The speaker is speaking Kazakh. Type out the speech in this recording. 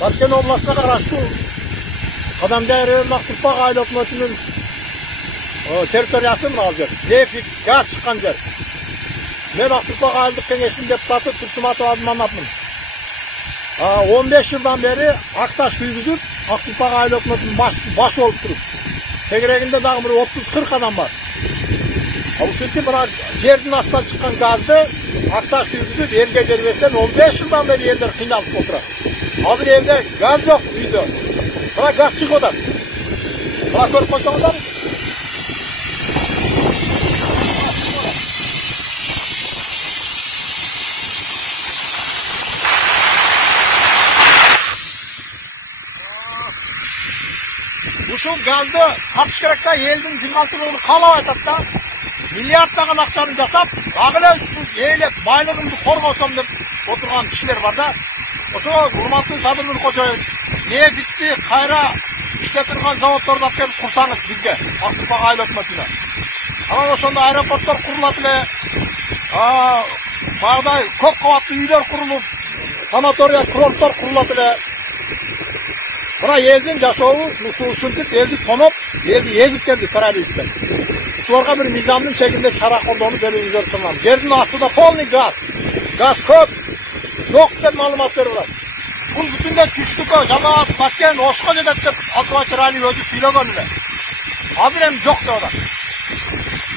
Баткен областына қарасты Адамдар Мақтұрпақ айлы өкіметінің территориясы мынау жер. Нефть, газ шыққан жер. Мен Мақтұрпақ айлық кеңесінің депутаты Тұрсыматов Абдыманапмын. 15 жылдан бері Ақташ күйгізіп, Мақтұрпақ айлы өкіметінің баш болып тұрып. Тегерегінде дағы бір 30-40 адам бар. Ал сөйтсе бірақ жердің астынан шыққан газды Ақташ күйгізіп, елге берместен 15 жылдан бері елдер қиналып отырады. Hazır evde gaz yok uydu. Bırak gaz çık odan. Bırak görüp koşan odan. Bu şu gazda satış gerekten yeldin 26 yılını kalava etatta. Milyardlagan akçanı jasap, ağıla eğilip baylığımды korgosam dep oturgan kişiler var da. Oso Urmantlı Sadırgül Koçoyevич, ne bitti kayra işte turgan zavodlarını alып kelip kursanız bizge, Mақтұрпақ айлы өкіметіне. Ama oşonda aeroportlar kurulatıle, bağday көп қабатты үйлер kurulup, sanatoriya, kurortlar kurulatıle. Buna елдің жашообу ушинтип елди тоноп, елди езиткенди террористтер. Ушуларга bir мыйзамдын чегинде чара колдонуп берүүгө чыгам. Жердин астында полный газ. Gaz көп. Yok деп маалымат берип атат. Бул бүтүндө Түштүккө, Жалал, Баткен, Ошко жетет деп Акбатыр Али өзү сүйлөгөн эле. Азыр эми жок деп атат.